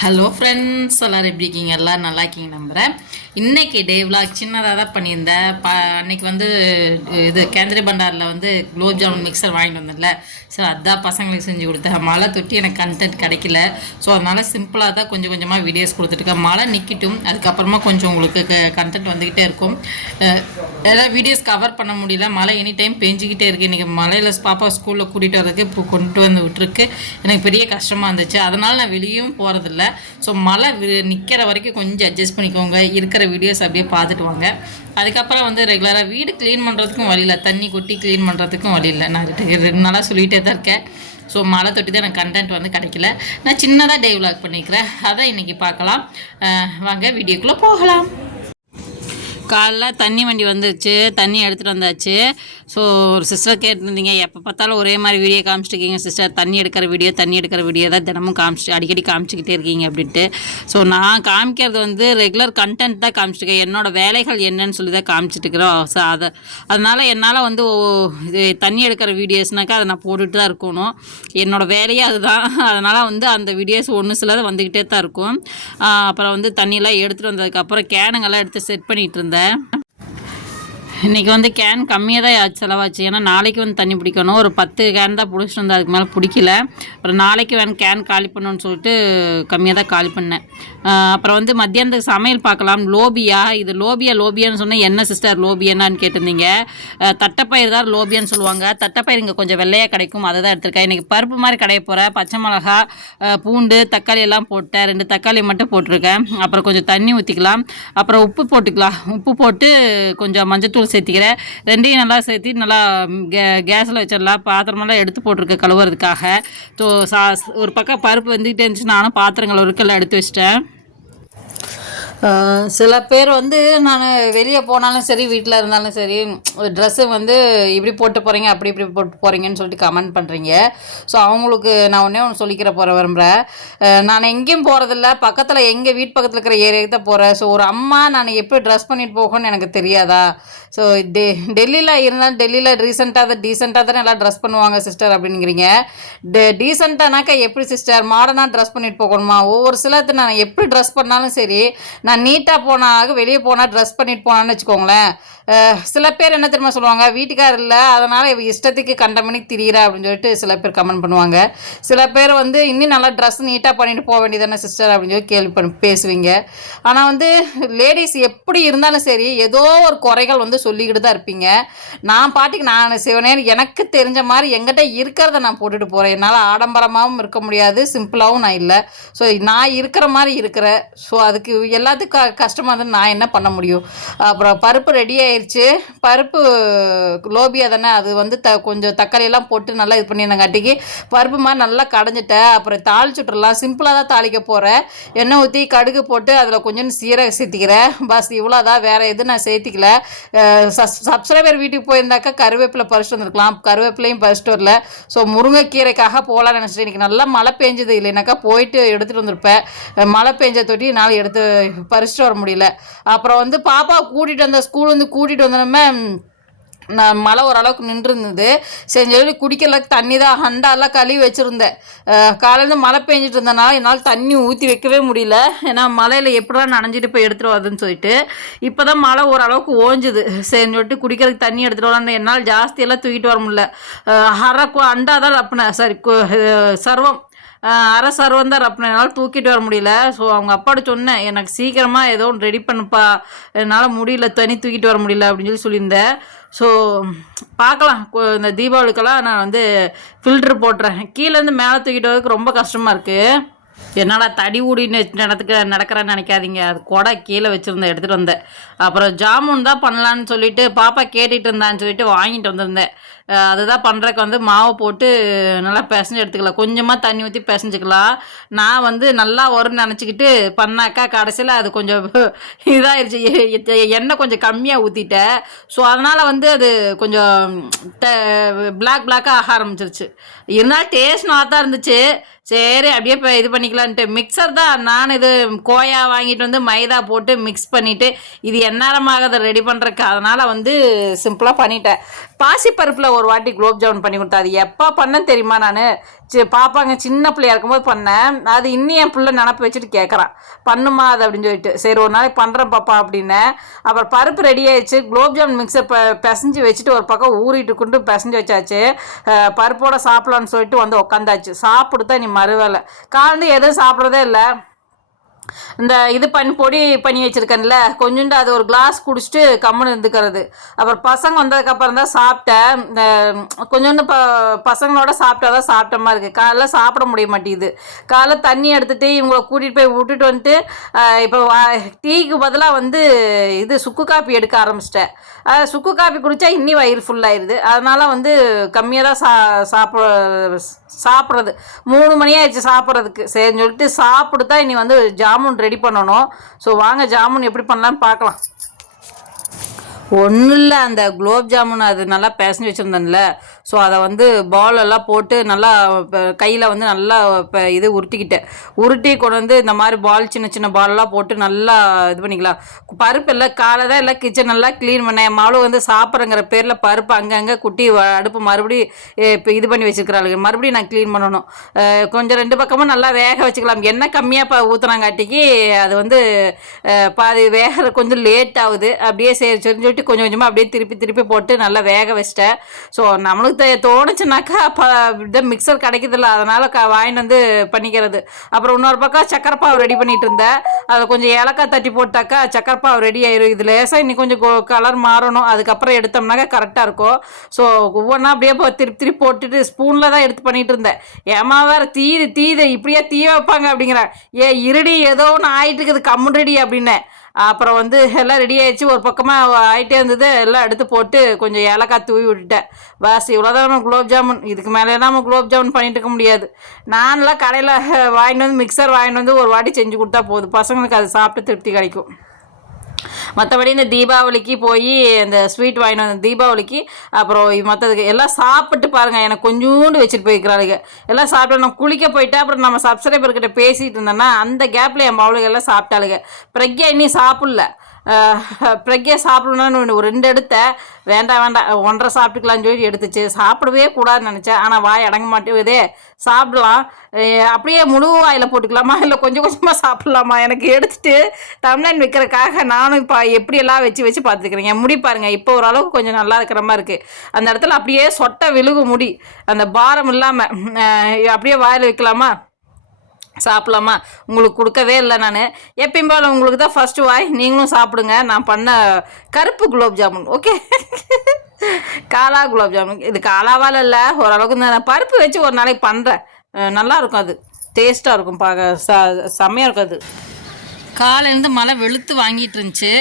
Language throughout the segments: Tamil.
ஹலோ ஃப்ரெண்ட்ஸ் எல்லோரும் எப்படி இருக்கீங்க? எல்லோரும் நல்லா இருக்கீங்க நம்புகிறேன் இன்றைக்கி டே விளாக் சின்னதாக தான் பண்ணியிருந்தேன். ப அன்னைக்கு வந்து இது கேந்திரி பண்டாரில் வந்து குலோப் ஜாமுன் மிக்சர் வாங்கிட்டு வந்தேன்ல. ஸோ அதான் பசங்களுக்கு செஞ்சு கொடுத்தேன். மழை தொட்டி எனக்கு கண்டென்ட் கிடைக்கல. ஸோ அதனால் சிம்பிளாக தான் கொஞ்சம் கொஞ்சமாக வீடியோஸ் கொடுத்துட்ருக்கேன் மழை நிற்கட்டும் அதுக்கப்புறமா கொஞ்சம் உங்களுக்கு கண்டென்ட் வந்துக்கிட்டே இருக்கும். ஏதாவது எல்லாம் வீடியோஸ் கவர் பண்ண முடியல. மழை எனி டைம் பெஞ்சிக்கிட்டே இருக்குது இன்றைக்கி மழையில் பாப்பா ஸ்கூலில் கூட்டிகிட்டு வரதுக்கு இப்போ கொண்டு வந்து விட்டுருக்கு. எனக்கு பெரிய கஷ்டமாக இருந்துச்சு. அதனால் நான் வெளியும் போகிறதில்ல ஸோ மழை நிற்கிற வரைக்கும் கொஞ்சம் அட்ஜஸ்ட் பண்ணிக்கோங்க. இருக்கிற வீடியோஸ் அப்படியே பார்த்துட்டு வாங்க. அதுக்கப்புறம் வந்து ரெகுலராக வீடு க்ளீன் பண்ணுறதுக்கும் வழி இல்லை. தண்ணி கொட்டி க்ளீன் பண்ணுறதுக்கும் வழி இல்லை. நான் ரெண்டு ரெண்டு நாளாக சொல்லிகிட்டே தான் இருக்கேன். ஸோ மழை தொட்டி தான் எனக்கு கண்டென்ட் வந்து கிடைக்கல. நான் சின்னதாக டே vlog பண்ணிக்கிறேன். அதை இன்றைக்கி பார்க்கலாம். வாங்க வீடியோக்குள்ளே போகலாம். காலைல தண்ணி வண்டி வந்துருச்சு. தண்ணி எடுத்துகிட்டு வந்தாச்சு. ஸோ ஒரு சிஸ்டர் கேட்டிருந்தீங்க எப்போ பார்த்தாலும் ஒரே மாதிரி வீடியோ காமிச்சிட்ருக்கீங்க சிஸ்டர் தண்ணி எடுக்கிற வீடியோ தண்ணி எடுக்கிற வீடியோ தான் தினமும் காமிச்சிட்டு அடிக்கடி காமிச்சிக்கிட்டே இருக்கீங்க அப்படின்ட்டு. ஸோ நான் காமிக்கிறது வந்து ரெகுலர் கண்டென்ட் தான் காமிச்சிருக்கேன் என்னோட வேலைகள் என்னன்னு சொல்லி தான் காமிச்சிட்ருக்குறோம் ஸோ அதை அதனால் என்னால் வந்து ஓ- இது தண்ணி எடுக்கிற வீடியோஸ்னாக்கா அதை நான் போட்டுட்டு தான் இருக்கணும். என்னோட வேலையே அதுதான். அதனால் வந்து அந்த வீடியோஸ் ஒன்று சிலது வந்துக்கிட்டே தான் இருக்கும். அப்புறம் வந்து தண்ணியெல்லாம் எடுத்துகிட்டு வந்ததுக்கப்புறம் கேனுங்கெல்லாம் எடுத்து செட் பண்ணிகிட்டு இருந்தேன். சொல்கிறேன் இன்றைக்கி வந்து கேன் கம்மியாக தான் ஆச்சு செலவாச்சு. ஏன்னா நாளைக்கு வந்து தண்ணி பிடிக்கணும். ஒரு பத்து கேன் தான் பிடிச்சிட்டு அதுக்கு மேலே பிடிக்கல. அப்புறம் நாளைக்கு வேணும் கேன் காலி பண்ணணும்னு சொல்லிட்டு கம்மியாக தான் காலி பண்ணேன். அப்புறம் வந்து மத்தியானத்துக்கு சமையல் பார்க்கலாம். லோபியா? இது லோபியா லோபியான்னு சொன்னால் என்ன சிஸ்டர் லோபியான்னு கேட்டிருந்தீங்க. தட்டைப்பயிர் தான் லோபியான்னு சொல்லுவாங்க. தட்டைப்பயிர் இங்கே கொஞ்சம் வெள்ளையாக கிடைக்கும். அதை தான் எடுத்திருக்கேன். இன்றைக்கி பருப்பு மாதிரி கடைய போகிறேன் பச்சை மிளகா பூண்டு தக்காளி எல்லாம் போட்டேன். ரெண்டு தக்காளி மட்டும் போட்டிருக்கேன். அப்புறம் கொஞ்சம் தண்ணி ஊற்றிக்கலாம் அப்புறம் உப்பு போட்டுக்கலாம். உப்பு போட்டு கொஞ்சம் மஞ்சத்தூள் சேர்த்திக்கிறேன். ரெண்டையும் நல்லா சேர்த்தி நல்லா கே கேஸில் வச்சிடலாம். பாத்திரமெல்லாம் எடுத்து போட்டிருக்க கழுவுறதுக்காக. ஸோ சா ஒரு பக்கம் பருப்பு வந்துக்கிட்டே இருந்துச்சு நானும் பாத்திரங்கள் ஒருக்கெல்லாம் எடுத்து வச்சிட்டேன். சில பேர் வந்து நான் வெளியே போனாலும் சரி வீட்டில் இருந்தாலும் சரி ட்ரெஸ்ஸு வந்து இப்படி போட்டு போகிறீங்க அப்படி இப்படி போட்டு போகிறீங்கன்னு சொல்லிட்டு கமெண்ட் பண்ணுறீங்க ஸோ அவங்களுக்கு நான் ஒன்றே ஒன்று சொல்லிக்கிற போகிற விரும்புகிறேன் நான் எங்கேயும் போகிறதில்ல பக்கத்தில் எங்கள் வீட்டு பக்கத்தில் இருக்கிற ஏரியாவுக்கு தான் போகிறேன் ஸோ ஒரு அம்மா நான் எப்படி ட்ரெஸ் பண்ணிட்டு போகணும்னு எனக்கு தெரியாதா? ஸோ டெ டெல்லியில் இருந்தாலும் டெல்லியில் ரீசெண்டாக தான் டீசெண்டாக தானே எல்லாம் ட்ரெஸ் பண்ணுவாங்க சிஸ்டர் அப்படிங்கிறீங்க. டெ டீசெண்டானாக்கா எப்படி சிஸ்டர் மாடர்னாக ட்ரெஸ் பண்ணிட்டு போகணுமா? ஒவ்வொரு சிலத்தை நான் எப்படி ட்ரெஸ் பண்ணாலும் சரி நான் நீட்டாக போனாக வெளியே போனால் ட்ரெஸ் பண்ணிட்டு போனான்னு வச்சுக்கோங்களேன். சில பேர் என்ன தெரியுமா சொல்லுவாங்க? வீட்டுக்கார் இல்லை அதனால் இவ இஷ்டத்துக்கு கண்டமணி திரியிறா அப்படின்னு சொல்லிட்டு சில பேர் கமெண்ட் பண்ணுவாங்க. சில பேர் வந்து இன்னும் நல்லா ட்ரெஸ் நீட்டாக பண்ணிட்டு போக வேண்டியதானே சிஸ்டர் அப்படின்னு சொல்லி கேள்வி பண்ணி பேசுவீங்க. ஆனால் வந்து லேடிஸ் எப்படி இருந்தாலும் சரி ஏதோ ஒரு குறைகள் வந்து சொல்லிக்கிட்டு தான் இருப்பீங்க. நான் பாட்டுக்கு நான் சிவனேன் எனக்கு தெரிஞ்ச மாதிரி எங்கிட்ட இருக்கிறத நான் போட்டுட்டு போகிறேன் என்னால் ஆடம்பரமாகவும் இருக்க முடியாது சிம்பிளாகவும் நான் இல்லை. ஸோ நான் இருக்கிற மாதிரி இருக்கிறேன். ஸோ அதுக்கு எல்லாத்துக்கும் கஷ்டமாக இருந்தது இருந்தால் நான் என்ன பண்ண முடியும்? அப்புறம் பருப்பு ரெடியாக ஆயிடுச்சு. பருப்பு லோபியா தானே அது வந்து த கொஞ்சம் தக்காளியெல்லாம் போட்டு நல்லா இது பண்ணியிருந்தங்காட்டிக்கு பருப்பு மாதிரி நல்லா கடைஞ்சிட்டேன். அப்புறம் தாளிச்சுட்றலாம் சிம்பிளாக தான் தாளிக்க போகிறேன் எண்ணெய் ஊற்றி கடுகு போட்டு அதில் கொஞ்சம் சீரக சேர்த்திக்கிறேன். பஸ் இவ்வளோதான். வேறு எதுவும் நான் சேர்த்திக்கல. சப்ஸ்கிரைபர் வீட்டுக்கு போயிருந்தாக்கா கருவேப்பிலை பறிச்சுட்டு வந்திருக்கலாம். கருவேப்பிலையும் பறிச்சுட்டு வரல. ஸோ முருங்கைக்கீரைக்காக போகலான்னு நினச்சிட்டு இன்றைக்கி நல்லா மழை பெஞ்சது. இல்லைனாக்கா போயிட்டு எடுத்துகிட்டு வந்திருப்பேன். மழை பெஞ்ச தொட்டி என்னால் எடுத்து பறிச்சுட்டு வர முடியல. அப்புறம் வந்து பாப்பா கூட்டிகிட்டு வந்த ஸ்கூல் வந்து கூட்டிகிட்டு வந்தோமே நான் மழை ஓரளவுக்கு நின்றுருந்தது. செஞ்ச சரி சொல்லி குடிக்கிறதுக்கு தண்ணி தான் ஹண்டாலாம் கழுவி வச்சுருந்தேன். காலையிலேருந்து மழை பெஞ்சிட்டு இருந்தனால என்னால் தண்ணி ஊற்றி வைக்கவே முடியல. ஏன்னா மழையில் எப்படிலாம் நனைஞ்சிட்டு போய் எடுத்துகிட்டு வருதுன்னு சொல்லிட்டு இப்போ தான் மழை ஓரளவுக்கு ஓஞ்சுது. சரின்னு சொல்லிட்டு குடிக்கிறதுக்கு தண்ணி எடுத்துகிட்டு வரலான்னு என்னால் ஜாஸ்தியெல்லாம் தூக்கிட்டு வர முடியல. அரை கு- அண்டா தான் ரப்பினேன் சரி சர்வம். அரசர் அரை சர்வம் தூக்கிட்டு வர முடியல. ஸோ அவங்க அப்பாட்ட சொன்னேன் எனக்கு சீக்கிரமாக ஏதோ ஒன்று ரெடி பண்ணுப்பா. என்னால் முடியல தனி தூக்கிட்டு வர முடியல அப்படின்னு சொல்லி சொல்லியிருந்தேன். ஸோ பார்க்கலாம். இந்த தீபாவளிக்கெல்லாம் நான் வந்து ஃபில்ட்ரு போட்டுறேன். கீழேருந்து மேலே தூக்கிட்டு வரதுக்கு ரொம்ப கஷ்டமாக இருக்குது என்னடா தடி ஊடின்னு நடத்துக்க நடக்கிறேன்னு நினைக்காதீங்க. அது கொடை கீழே வச்சுருந்தேன் எடுத்துகிட்டு வந்தேன். அப்புறம் ஜாமுன் தான் பண்ணலான்னு சொல்லிட்டு பாப்பா கேட்டுட்டு இருந்தான்னு சொல்லிட்டு வாங்கிட்டு வந்திருந்தேன். அதுதான் பண்ணுறக்கு வந்து மாவு போட்டு நல்லா பிசைஞ்சு எடுத்துக்கலாம். கொஞ்சமாக தண்ணி ஊற்றி பிசைஞ்சுக்கலாம். நான் வந்து நல்லா வரும்னு நினச்சிக்கிட்டு பண்ணாக்கா கடைசியில் அது கொஞ்சம் இதாகிடுச்சு எண்ணெய் கொஞ்சம் கம்மியாக ஊற்றிட்டேன் ஸோ அதனால் வந்து அது கொஞ்சம் பிளாக் பிளாக்காக ஆக ஆரம்பிச்சிருச்சு. இருந்தாலும் டேஸ்ட் நல்லா தான் இருந்துச்சு. சரி அப்படியே இப்போ இது பண்ணிக்கலான்ட்டு. மிக்சர் தான் நான் இது கோயா வாங்கிட்டு வந்து மைதா போட்டு மிக்ஸ் பண்ணிவிட்டு இது எந்நேரமாக அதை ரெடி பண்ணுறக்கு அதனால் வந்து சிம்பிளாக பண்ணிட்டேன். பாசிப்பருப்பில் ஒரு வாட்டி குலோப் ஜாமுன் பண்ணி கொடுத்தா அது எப்போ பண்ணேன்னு தெரியுமா நான்? பாப்பாங்க சின்ன பிள்ளையா இருக்கும்போது பண்ணேன் அது இன்னும் என் பிள்ளை நினப்பு வச்சுட்டு கேட்குறான் பண்ணுமா அது அப்படின்னு சொல்லிட்டு. சரி ஒரு நாளைக்கு பண்ணுறேன் பாப்பா அப்படின்னேன் அப்புறம் பருப்பு ரெடி ஆயிடுச்சு. குலோப்ஜாம் மிக்சர் ப பிசைஞ்சு வச்சுட்டு ஒரு பக்கம் ஊறிட்டு கொண்டு பிசைஞ்சு வச்சாச்சு. பருப்போட சாப்பிடலான்னு சொல்லிட்டு வந்து உக்காந்தாச்சு. சாப்பிட்டு நீ மறுவேலை. காலந்து எதுவும் சாப்பிட்றதே இல்லை. இந்த இது பண்ணி பொடி பண்ணி வச்சிருக்கேன்ல கொஞ்சோண்டு அது ஒரு கிளாஸ் குடிச்சிட்டு கம்முன்னு இருந்துக்கிறது. அப்புறம் பசங்க வந்ததுக்கப்புறம் தான் சாப்பிட்டேன். இந்த கொஞ்சோண்டு ப பசங்களோட சாப்பிட்டா தான் சாப்பிட்ட மாதிரி இருக்குது காலைல சாப்பிட முடிய மாட்டேங்குது. காலைல தண்ணி எடுத்துகிட்டு இவங்களை கூட்டிகிட்டு போய் விட்டுட்டு வந்துட்டு இப்போ டீக்கு பதிலாக வந்து இது சுக்கு காப்பி எடுக்க ஆரம்பிச்சிட்டேன். சுக்கு காப்பி குடித்தா இன்னி வயிறு ஃபுல்லாயிருது அதனால் வந்து கம்மியாக தான் சா சாப்பிட சாப்பிட்றது. மூணு மணி ஆயிடுச்சு சாப்பிட்றதுக்கு. சரின்னு சொல்லிட்டு சாப்பிட்டு தான் இனி வந்து ஜாமுன் ரெடி பண்ணணும். ஸோ வாங்க ஜாமுன் எப்படி பண்ணலான்னு பார்க்கலாம். ஒன்றும் இல்லை அந்த குலோப் ஜாமுன் அது நல்லா பேசஞ்சு வச்சுருந்தேன்ல. ஸோ அதை வந்து பால் எல்லாம் போட்டு நல்லா கையில் வந்து நல்லா இப்போ இது உருட்டிக்கிட்டேன். உருட்டி கொண்டு வந்து இந்த மாதிரி பால் சின்ன சின்ன பால்லாம் போட்டு நல்லா இது பண்ணிக்கலாம். பருப்பு எல்லாம் காலை தான் எல்லாம் கிச்சன் நல்லா க்ளீன் பண்ணேன். மாவு வந்து சாப்பிட்றங்கிற பேரில் பருப்பு அங்கங்கே குட்டி அடுப்பு மறுபடியும் இப்போ இது பண்ணி வச்சுருக்கிறாளுங்க. மறுபடியும் நான் க்ளீன் பண்ணணும். கொஞ்சம் ரெண்டு பக்கமும் நல்லா வேக வச்சுக்கலாம். எண்ணெய் கம்மியாக இப்போ ஊற்றுனாங்காட்டிக்கு அது வந்து பாதி வேக கொஞ்சம் லேட் ஆகுது. அப்படியே சரி சொல்லி சொல்லிட்டு கொஞ்சம் கொஞ்சமாக அப்படியே திருப்பி திருப்பி போட்டு நல்லா வேக வச்சிட்டேன். ஸோ நம்மளுக்கு தோணுச்சுனாக்கா அப்போ இந்த மிக்சர் கிடைக்குதில்ல அதனால் க வாங்கிட்டு வந்து பண்ணிக்கிறது. அப்புறம் இன்னொரு பக்கம் சக்கரைப்பாவு ரெடி பண்ணிட்டு இருந்தேன். அதை கொஞ்சம் ஏலக்காய் தட்டி போட்டாக்கா சக்கரைப்பாவு ரெடி ஆயிரும் இது லேசாக இன்னும் கொஞ்சம் கலர் மாறணும். அதுக்கப்புறம் எடுத்தோம்னாக்கா கரெக்டாக இருக்கும். ஸோ ஒவ்வொன்றா அப்படியே போ- திருப்பி திருப்பி போட்டுட்டு ஸ்பூனில் தான் எடுத்து பண்ணிட்டு இருந்தேன். ஏமா வேறு தீது தீது இப்படியே தீ வைப்பாங்க அப்படிங்கிறேன் ஏ இருடி ஏதோ ஒன்று ஆயிட்டு இருக்குது. கம்முன்றடி அப்படின்னேன். அப்புறம் வந்து எல்லாம் ரெடி ஆயிடுச்சு. ஒரு பக்கமாக ஆயிட்டே இருந்தது. எல்லாம் எடுத்து போட்டு கொஞ்சம் ஏலக்காய் தூவி விட்டுட்டேன். பாஸ் இவ்வளோதான் நம்ம குலோப் ஜாமுன். இதுக்கு மேலே நம்ம குலோப் ஜாமுன் பண்ணிட்டு இருக்க முடியாது. நான்லாம் கடையில் வாங்கிட்டு வந்து மிக்சர் வாங்கிட்டு வந்து ஒரு வாட்டி செஞ்சு கொடுத்தா போதும். பசங்களுக்கு அது சாப்பிட்டு திருப்தி கிடைக்கும். மற்றபடி இந்த தீபாவளிக்கு போய் இந்த ஸ்வீட் வாங்கிட்டு வந்த தீபாவளிக்கு அப்புறம் மற்றதுக்கு எல்லாம் சாப்பிட்டு பாருங்கள் எனக்கு கொஞ்சோண்டு வச்சுட்டு போய்க்கிறாளுங்க எல்லாம் சாப்பிட்டு நான் குளிக்க போயிட்டா அப்புறம் நம்ம சப்ஸ்கிரைபர்கிட்ட பேசிகிட்டு இருந்தோன்னா அந்த கேப்பில் என் மாவுளுங்க எல்லாம் சாப்பிட்டாளுங்க பிரக்யா இன்னும் சாப்பிடல. பிரக்யா சாப்பிடணும்னு ஒரு ரெண்டு எடுத்தேன் வேண்டாம் வேண்டாம் ஒன்றரை சாப்பிட்டுக்கலாம்னு சொல்லி எடுத்துச்சு. சாப்பிடவே கூடாதுன்னு நினச்சேன். ஆனால் வாய் அடங்க மாட்டேங்குதே. சாப்பிடலாம். அப்படியே முழு வாயில் போட்டுக்கலாமா? இல்லை கொஞ்சம் கொஞ்சமாக சாப்பிட்லாமா? எனக்கு எடுத்துட்டு தமிழன் வைக்கிறதுக்காக நானும் இப்போ எப்படியெல்லாம் வச்சு வச்சு பார்த்துக்கிறேன் என் முடி பாருங்கள் இப்போ ஓரளவுக்கு கொஞ்சம் நல்லா இருக்கிற மாதிரி இருக்குது அந்த இடத்துல அப்படியே சொட்டை விழுகு முடி. அந்த பாரம் இல்லாமல் அப்படியே வாயில் வைக்கலாமா? சாப்பிடலாமா? உங்களுக்கு கொடுக்கவே இல்லை நான். எப்பயும் போல உங்களுக்கு தான் ஃபஸ்ட்டு வாய். நீங்களும் சாப்பிடுங்க. நான் பண்ண கருப்பு குலோப் ஜாமுன் ஓகே காலா குலோப் ஜாமுன். இது காலாவால் இல்லை ஓரளவுக்கு நான் பருப்பு வச்சு ஒரு நாளைக்கு பண்ணுறேன் நல்லாயிருக்கும் அது. டேஸ்ட்டாக இருக்கும் பார்க்க ச செம்மையாக இருக்கும் அது. காலையிலேருந்து மழை வெளுத்து வாங்கிட்டு இருந்துச்சு.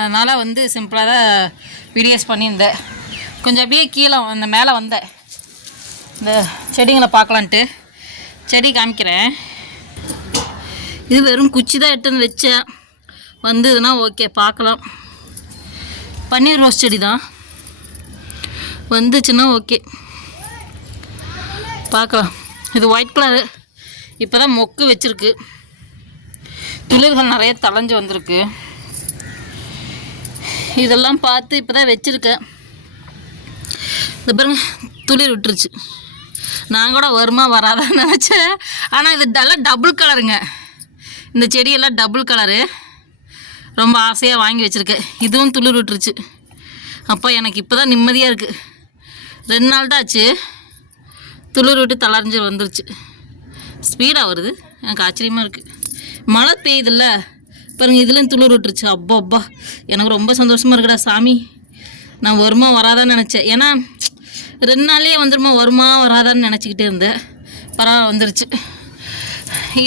அதனால் வந்து சிம்பிளாக தான் வீடியோஸ் பண்ணியிருந்தேன். கொஞ்சம் அப்படியே கீழே அந்த மேலே வந்தேன். இந்த செடிங்களை பார்க்கலான்ட்டு. செடி காமிக்கிறேன். இது வெறும் குச்சி தான் எடுத்துன்னு வச்சேன். வந்ததுன்னா ஓகே பார்க்கலாம். பன்னீர் ரோஸ் செடி தான். வந்துச்சுன்னா ஓகே. பார்க்கலாம். இது ஒயிட் கலரு இப்போ தான் மொக்கு வச்சுருக்கு. துளிர்கள் நிறைய தளைஞ்சு வந்திருக்கு. இதெல்லாம் பார்த்து இப்போ தான் வச்சுருக்கேன். இந்த பாருங்க துளிர் விட்டுருச்சு. நான் கூட வருமா வராதான்னு நினச்சேன். ஆனால் இது நல்லா டபுள் கலருங்க இந்த செடியெல்லாம் டபுள் கலரு ரொம்ப ஆசையாக வாங்கி வச்சுருக்கேன். இதுவும் துளிர் விட்டுருச்சு. அப்போ எனக்கு இப்போ தான் நிம்மதியாக இருக்குது ரெண்டு நாள் தான் ஆச்சு. துளிர் விட்டு தளர்ஞ்சு வந்துருச்சு. ஸ்பீடாக வருது. எனக்கு ஆச்சரியமாக இருக்குது மழை பெய்யுதுல்ல. பாருங்க இதுலேயும் துளிர் விட்டுருச்சு. அப்பா அப்பா. எனக்கு ரொம்ப சந்தோஷமாக இருக்குடா சாமி. நான் வருமா வராதான்னு நினச்சேன். ஏன்னா ரெண்டு நாள்லேயே வந்துருமா வருமா வராதான்னு நினச்சிக்கிட்டே இருந்தேன். பரவாயில்ல வந்துருச்சு.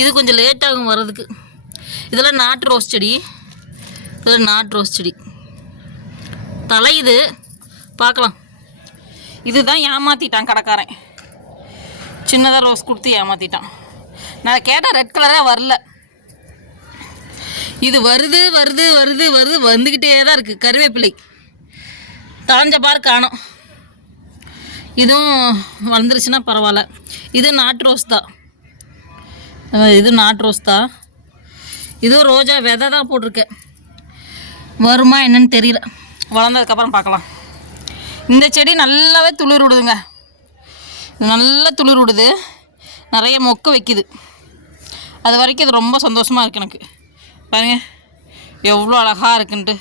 இது கொஞ்சம் லேட்டாகும் வர்றதுக்கு. இதெல்லாம் நாட்டு ரோஸ் செடி. இதெல்லாம் நாட்டு ரோஸ் செடி. தலை இது. பார்க்கலாம். இதுதான் ஏமாற்றிட்டான் கடைக்காரன். சின்னதாக ரோஸ் கொடுத்து ஏமாற்றிட்டான் நான் கேட்டால் ரெட் கலராக வரல. இது வருது வருது வருது வருது வந்துக்கிட்டே தான் இருக்குது கருவேப்பிலை. தாஞ்ச பார் காணோம். இதுவும் வளர்ந்துருச்சுன்னா பரவாயில்ல. இது நாட்டு ரோஸ் தான். இது நாட்டு ரோஸ் தான். இதுவும் ரோஜா விதை தான் போட்டிருக்கேன் வருமா என்னன்னு தெரியல. வளர்ந்ததுக்கப்புறம் பார்க்கலாம். இந்த செடி நல்லாவே துளிர் விடுதுங்க. நல்லா துளிர் விடுது. நிறைய மொக்கு வைக்குது. அது வரைக்கும் இது ரொம்ப சந்தோஷமாக இருக்குது எனக்கு. பாருங்க. எவ்வளோ அழகாக இருக்குன்ட்டு.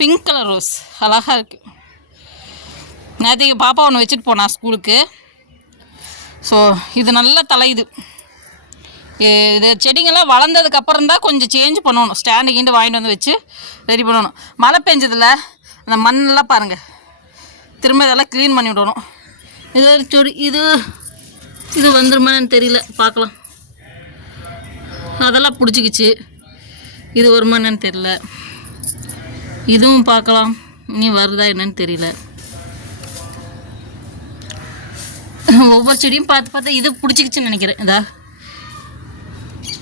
பிங்க் கலர் ரோஸ் அழகாக இருக்குது நேற்றுக்கு பாப்பா ஒன்று வச்சுட்டு போனா ஸ்கூலுக்கு. ஸோ இது நல்லா தலையுது இது. செடிங்கெல்லாம் வளர்ந்ததுக்கப்புறம் தான் கொஞ்சம் சேஞ்ச் பண்ணணும். ஸ்டாண்டு கீண்டு வாங்கிட்டு வந்து வச்சு ரெடி பண்ணணும். மழை பெஞ்சதில் அந்த மண்ணெல்லாம் பாருங்கள் திரும்ப இதெல்லாம் க்ளீன் பண்ணி விடணும். இது ஒரு செடி இது இது வந்துருமான்னு தெரியல. பார்க்கலாம். அதெல்லாம் பிடிச்சிக்கிச்சு. இது வருமானன்னு தெரியல. இதுவும் பார்க்கலாம். இனி வருதா என்னன்னு தெரியல. ஒவ்வொரு செடியும் பார்த்து பார்த்து இது பிடிச்சிக்கிச்சுன்னு நினைக்கிறேன். இதா.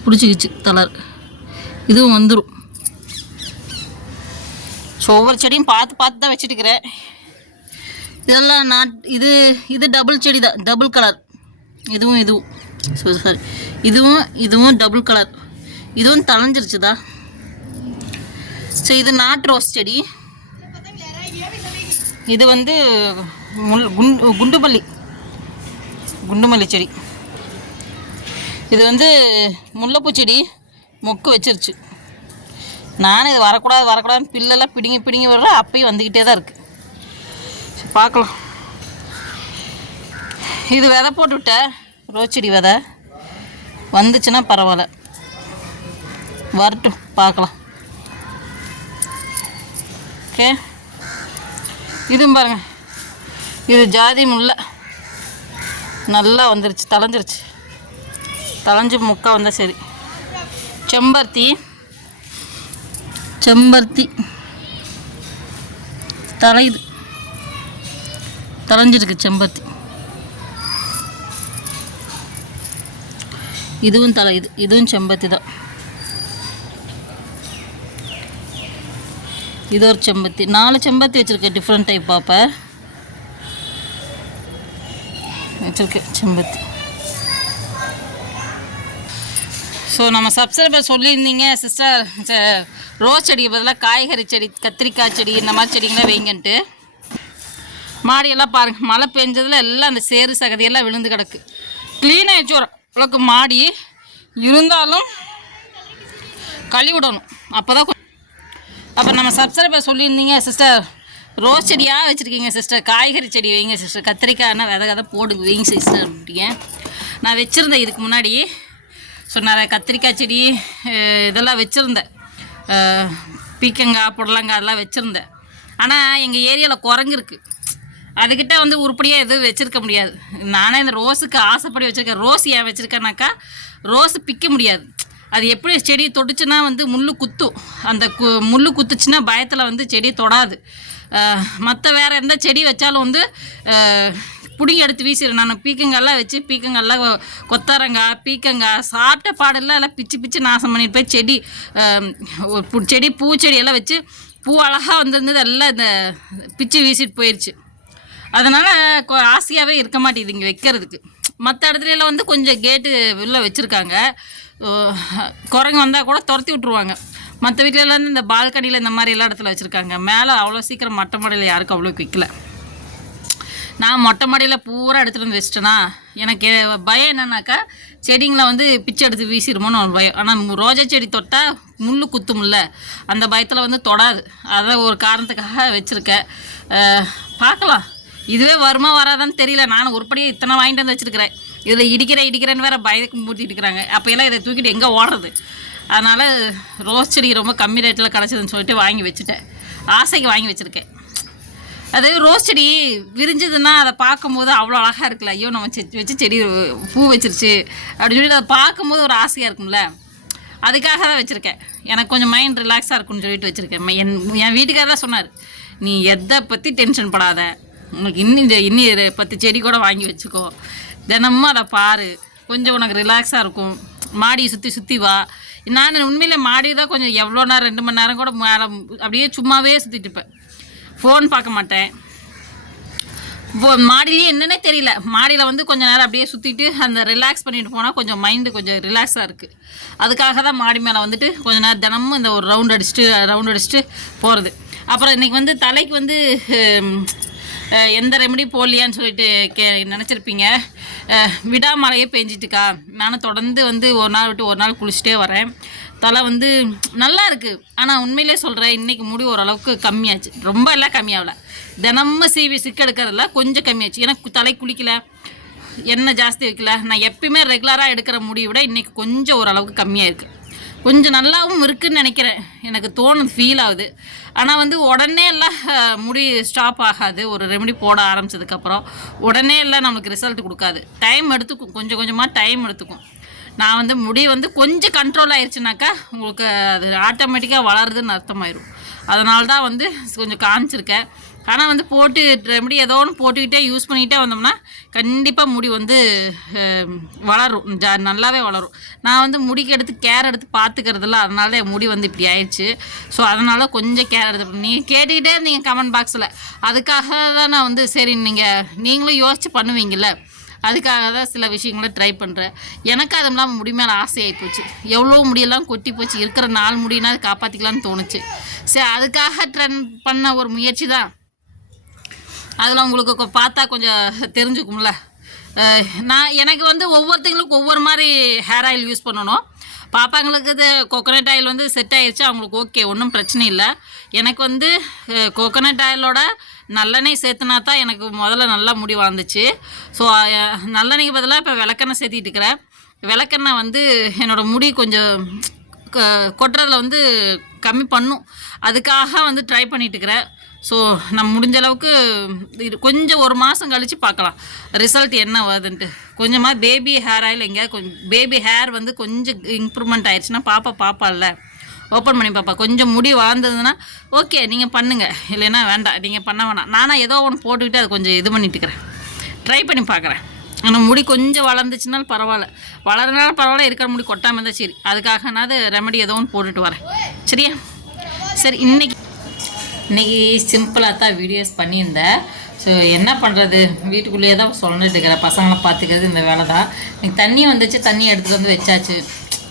பிடிச்சிக்கிச்சு தலர் இதுவும் வந்துடும் ஸோ ஒவ்வொரு செடியும் பார்த்து பார்த்து தான் வச்சுட்டுக்கிறேன் இதெல்லாம் நாட் இது இது டபுள் செடி தான். டபுள் கலர் இதுவும் இதுவும். ஸோ சாரி இதுவும் இதுவும் டபுள் கலர் இதுவும் தளைஞ்சிருச்சுதா ஸோ இது நாட்டு ரோஸ் செடி. இது வந்து முள் குண்டு குண்டுமல்லி. குண்டுமல்லி செடி. இது வந்து முல்லைப்பூ செடி மொக்கு வச்சிருச்சு. நானும் இது வரக்கூடாது வரக்கூடாதுன்னு பில்லெல்லாம் பிடுங்கி பிடுங்கி வர்ற அப்பயும் வந்துக்கிட்டே தான் இருக்குது பார்க்கலாம். இது விதை போட்டுவிட்டேன் ரோச்செடி ரோஸ் செடி விதை. வந்துச்சுன்னா பரவாயில்ல. வரட்டும் பார்க்கலாம். ஓகே. இதுவும் பாருங்கள் இது ஜாதி முல்லை. நல்லா வந்துருச்சு தலைஞ்சிருச்சு தலைஞ்சு முக்கா வந்தால் சரி. செம்பருத்தி. செம்பருத்தி. தலையுது தலைஞ்சிருக்கு செம்பருத்தி. இதுவும் தலையுது இதுவும் செம்பருத்தி தான். இது ஒரு செம்பருத்தி. நாலு செம்பருத்தி வச்சுருக்கேன் டிஃப்ரெண்ட் டைப் பாப்ப வச்சுருக்கு செம்பருத்தி. ஸோ நம்ம சப்ஸ்கிரைபர் சொல்லியிருந்தீங்க சிஸ்டர் ரோஸ் செடிக்கு பதிலாக காய்கறி செடி கத்திரிக்காய் செடி இந்த மாதிரி செடிங்களாம் வைங்கன்ட்டு. மாடியெல்லாம் பாருங்கள் மழை பெஞ்சதில் எல்லாம் அந்த சேறு சகதியெல்லாம் விழுந்து கிடக்கு. க்ளீனாக வச்சு ஒரு அளவுக்கு மாடி இருந்தாலும் கழுவி விடணும். அப்போ தான் அப்போ நம்ம சப்ஸ்கிரைபர் சொல்லியிருந்தீங்க சிஸ்டர் ரோஸ் செடியாக வச்சுருக்கீங்க சிஸ்டர் காய்கறி செடி வைங்க சிஸ்டர் கத்திரிக்காய்னா விதை கதை போடுங்க வைங்க சிஸ்டர் அப்படிங்க நான் வச்சுருந்தேன் இதுக்கு முன்னாடி. ஸோ நிறைய கத்திரிக்காய் செடி இதெல்லாம் வச்சுருந்தேன். பீக்கங்காய் புடலங்காய் அதெல்லாம் வச்சுருந்தேன். ஆனால் எங்கள் ஏரியாவில் குரங்கு இருக்குது அதுக்கிட்ட வந்து உருப்படியாக எதுவும் வச்சுருக்க முடியாது. நானே இந்த ரோஸுக்கு ஆசைப்படி வச்சுருக்கேன். ரோஸ் ஏன் வச்சுருக்கேனாக்கா ரோஸ் பிக்க முடியாது. அது எப்படி செடி தொட்டுச்சுன்னா வந்து முள் குத்தும். அந்த கு முள் குத்துச்சுன்னா பயத்தில் வந்து செடி தொடாது. மற்ற வேறு எந்த செடி வச்சாலும் வந்து பிடிங்கி எடுத்து வீசிடும் நான் பீக்கங்காய்லாம் வச்சு பீக்கங்காய்லாம் கொ- கொத்தரங்காய் பீக்கங்காய் சாப்பிட்ட பாடெல்லாம் எல்லாம் பிச்சு பிச்சு நாசம் பண்ணிட்டு போய் செடி பு- செடி பூச்செடி எல்லாம் வச்சு பூ அழகாக வந்திருந்தது எல்லாம் இந்த பிச்சு வீசிட்டு போயிடுச்சு அதனால் ஆசையாகவே இருக்க மாட்டேங்குது இங்கே வைக்கிறதுக்கு. மற்ற இடத்துலலாம் வந்து கொஞ்சம் கேட்டு உள்ளே வச்சுருக்காங்க. குரங்கு வந்தால் கூட துரத்தி விட்ருவாங்க மற்ற வீட்டிலலாம் வந்து இந்த பால்கனியில் இந்த மாதிரி எல்லா இடத்துல வச்சுருக்காங்க. மேலே அவ்வளோ சீக்கிரம் மொட்டை மாடியில் யாருக்கும் அவ்வளோ விற்கல நான் மொட்டை மாடியில் பூரா எடுத்துகிட்டு வந்து வச்சிட்டேன்னா எனக்கு பயம் என்னன்னாக்கா செடிங்களை வந்து பிச்சை எடுத்து வீசிடுமோன்னு ஒரு பயம். ஆனால் ரோஜா செடி தொட்டால் முள் குத்தும்ல அந்த பயத்தில் வந்து தொடாது. அதான் ஒரு காரணத்துக்காக வச்சுருக்கேன். பார்க்கலாம். இதுவே வருமா வராதான்னு தெரியல. நான் ஒருபடியே இத்தனை வாங்கிட்டு வந்து வச்சுருக்கிறேன். இதில் இடிக்கிறேன் இடிக்கிறேன்னு வேற பயத்துக்கு மூட்டிட்டு இருக்கிறாங்க. அப்போ எல்லாம் இதை தூக்கிட்டு எங்கே ஓடுறது? அதனால் ரோஸ் செடி ரொம்ப கம்மி ரேட்டில் கிடச்சிதுன்னு சொல்லிட்டு வாங்கி வச்சுட்டேன். ஆசைக்கு வாங்கி வச்சுருக்கேன். அது ரோஸ் செடி விரிஞ்சதுன்னா அதை பார்க்கும்போது அவ்வளோ அழகாக இருக்குல்ல. ஐயோ நம்ம செ- வச்சு செடி பூ வச்சிருச்சு அப்படின்னு சொல்லிட்டு அதை பார்க்கும்போது ஒரு ஆசையாக இருக்கும்ல. அதுக்காக தான் வச்சுருக்கேன். எனக்கு கொஞ்சம் மைண்ட் ரிலாக்ஸாக இருக்கும்னு சொல்லிட்டு வச்சுருக்கேன். என் என் வீட்டுக்காக தான் சொன்னார். நீ எதை பற்றி டென்ஷன் படாத. உங்களுக்கு இன்னும் இந்த இன்னி பத்து செடி கூட வாங்கி வச்சுக்கோ. தினமும் அதை பாரு. கொஞ்சம் உனக்கு ரிலாக்ஸாக இருக்கும். மாடியை சுற்றி சுற்றி வா. நான் உண்மையில் மாடி தான் கொஞ்சம் எவ்வளோ நேரம் ரெண்டு மணி நேரம் கூட மேலே அப்படியே சும்மாவே சுற்றிட்டு இருப்பேன். ஃபோன் பார்க்க மாட்டேன். ஃபோ- மாடியிலேயே என்னன்னே தெரியல. மாடியில் வந்து கொஞ்ச நேரம் அப்படியே சுற்றிட்டு அந்த ரிலாக்ஸ் பண்ணிட்டு போனால் கொஞ்சம் மைண்டு கொஞ்சம் ரிலாக்ஸாக இருக்குது அதுக்காக தான் மாடி மேலே வந்துட்டு கொஞ்சம் நேரம் தினமும் இந்த ஒரு ரவுண்ட் அடிச்சுட்டு ரவுண்ட் அடிச்சுட்டு போகிறது அப்புறம் இன்றைக்கி வந்து தலைக்கு வந்து எந்த ரெமெடி போடலையான்னு சொல்லிட்டு கே நினச்சிருப்பீங்க. விடாமழையே பெஞ்சிட்டுக்கா. நானும் தொடர்ந்து வந்து ஒரு நாள் விட்டு ஒரு நாள் குளிச்சுட்டே வரேன். தலை வந்து நல்லா இருக்குது ஆனால் உண்மையிலே சொல்கிறேன் இன்றைக்கி முடி ஓரளவுக்கு கம்மியாச்சு. ரொம்ப எல்லாம் கம்மியாகல. தினமும் சீவி சிக்கு எடுக்கிறதுல கொஞ்சம் கம்மியாச்சு. ஏன்னா தலை குளிக்கல. எண்ணெய் ஜாஸ்தி வைக்கல. நான் எப்பயுமே ரெகுலராக எடுக்கிற முடியை விட இன்றைக்கி கொஞ்சம் ஓரளவுக்கு கம்மியாக இருக்குது கொஞ்சம் நல்லாவும் இருக்குன்னு நினைக்கிறேன். எனக்கு தோணுது ஃபீல் ஆகுது. ஆனால் வந்து உடனே எல்லாம் முடி ஸ்டாப் ஆகாது. ஒரு ரெமெடி போட ஆரம்பிச்சதுக்கப்புறம் உடனே எல்லாம் நம்மளுக்கு ரிசல்ட் கொடுக்காது. டைம் எடுத்துக்கும். கொஞ்சம் கொஞ்சமாக டைம் எடுத்துக்கும். நான் வந்து முடி வந்து கொஞ்சம் கண்ட்ரோல் ஆயிடுச்சுனாக்கா உங்களுக்கு அது ஆட்டோமேட்டிக்காக வளருதுன்னு அர்த்தமாயிரும். அதனால தான் வந்து கொஞ்சம் காமிச்சிருக்கேன். ஆனால் வந்து போட்டு ரெமடி ஏதோ ஒன்று போட்டுக்கிட்டே யூஸ் பண்ணிக்கிட்டே வந்தோம்னா கண்டிப்பாக முடி வந்து வளரும். ஜா நல்லாவே வளரும். நான் வந்து முடிக்கு எடுத்து கேர் எடுத்து பார்த்துக்கிறதில்ல அதனால தான் என் முடி வந்து இப்படி ஆயிடுச்சு. ஸோ அதனால் கொஞ்சம் கேர் எடுத்து நீங்கள் கேட்டுக்கிட்டே இருந்தீங்க கமெண்ட் பாக்ஸில் அதுக்காக தான் நான் வந்து சரி நீங்கள் நீங்களும் யோசிச்சு பண்ணுவீங்கள்ல அதுக்காக தான் சில விஷயங்களை ட்ரை பண்ணுறேன் எனக்கு அதெல்லாம் முடி மேலே ஆசையாகி போச்சு. எவ்வளோ முடியெல்லாம் கொட்டி போச்சு. இருக்கிற நாலு முடினா அது காப்பாற்றிக்கலான்னு தோணுச்சு. சரி அதுக்காக ட்ரென் பண்ண ஒரு முயற்சி தான். அதில் உங்களுக்கு பார்த்தா கொஞ்சம் தெரிஞ்சுக்கும்ல. நான் எனக்கு வந்து ஒவ்வொருத்தங்களுக்கும் ஒவ்வொரு மாதிரி ஹேர் ஆயில் யூஸ் பண்ணணும். பாப்பாங்களுக்கு இது கோகோனட் ஆயில் வந்து செட் ஆயிடுச்சு அவங்களுக்கு ஓகே ஒன்றும் பிரச்சனை இல்லை. எனக்கு வந்து கோகோனட் ஆயிலோட நல்லெண்ணெய் சேர்த்துனா தான் எனக்கு முதல்ல நல்லா முடி வளர்ந்துச்சு. ஸோ நல்லெண்ணெய்க்கு பதிலாக இப்போ விளக்கெண்ணெய் சேர்த்திட்டு இருக்கிறேன். விளக்கெண்ணெய் வந்து என்னோடய முடி கொஞ்சம் கொட்டுறதில் கொட்டுறதுல வந்து கம்மி பண்ணும். அதுக்காக வந்து ட்ரை பண்ணிட்டு இருக்கிறேன். ஸோ நான் முடிஞ்ச அளவுக்கு இது கொஞ்சம் ஒரு மாதம் கழித்து பார்க்கலாம். ரிசல்ட் என்ன வருதுன்ட்டு. கொஞ்சமாக பேபி ஹேர் ஆயில் எங்கேயாவது கொஞ்சம் பேபி ஹேர் வந்து கொஞ்சம் இம்ப்ரூவ்மெண்ட் ஆயிடுச்சுன்னா பாப்பா பாப்பால்ல ஓப்பன் பண்ணி பாப்பா. கொஞ்சம் முடி வாழ்ந்ததுன்னா ஓகே நீங்கள் பண்ணுங்கள் இல்லைன்னா வேண்டாம். நீங்கள் பண்ண வேணாம். நானாக ஏதோ ஒன்று போட்டுக்கிட்டு அதை கொஞ்சம் இது பண்ணிட்டு இருக்கிறேன் ட்ரை பண்ணி பார்க்குறேன். ஆனால் முடி கொஞ்சம் வளர்ந்துச்சுனாலும் பரவாயில்ல. வளர்றதுனால பரவாயில்ல இருக்கிற முடி கொட்டாமல் இருந்தால் சரி. அதுக்காகனாவது ரெமெடி ஏதோ ஒன்று போட்டுட்டு வரேன். சரியா? சரி இன்றைக்கி இன்னைக்கு சிம்பிளாக தான் வீடியோஸ் பண்ணியிருந்தேன். ஸோ என்ன பண்ணுறது வீட்டுக்குள்ளேயே தான் சொல்லிட்டு இருக்கிறேன் பசங்களை பார்த்துக்கிறது இந்த வேலை தான். இன்றைக்கி தண்ணி வந்துச்சு தண்ணி எடுத்துகிட்டு வந்து வச்சாச்சு.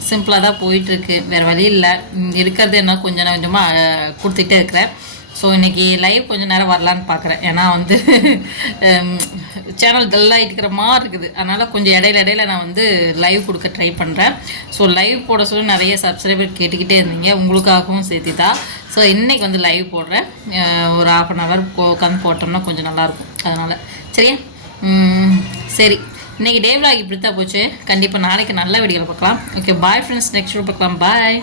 சிம்பிளாக தான் போயிட்டுருக்கு. வேறு வழி இல்லை. ம், இருக்கிறது என்ன கொஞ்சம் கொஞ்சமாக கொடுத்துட்டே இருக்கிறேன். ஸோ இன்றைக்கி லைவ் கொஞ்சம் நேரம் வரலான்னு பார்க்குறேன். ஏன்னா வந்து சேனல் டல்லாக இருக்கிற மாதிரி இருக்குது. அதனால் கொஞ்சம் இடையில இடையில நான் வந்து லைவ் கொடுக்க ட்ரை பண்ணுறேன் ஸோ லைவ் போட சொல்லி நிறைய சப்ஸ்கிரைபர் கேட்டுக்கிட்டே இருந்தீங்க. உங்களுக்காகவும் சேர்த்து தான் ஸோ இன்றைக்கி வந்து லைவ் போடுறேன். ஒரு ஆஃப் அன் ஹவர் உட்காந்து போட்டோம்னா கொஞ்சம் நல்லாயிருக்கும். அதனால். சரியா? சரி. இன்றைக்கி டே vlog இப்படி தான் போச்சு. கண்டிப்பாக நாளைக்கு நல்ல வீடியோவில் பார்க்கலாம். ஓகே பாய் ஃப்ரெண்ட்ஸ் நெக்ஸ்ட் பார்க்கலாம். பாய்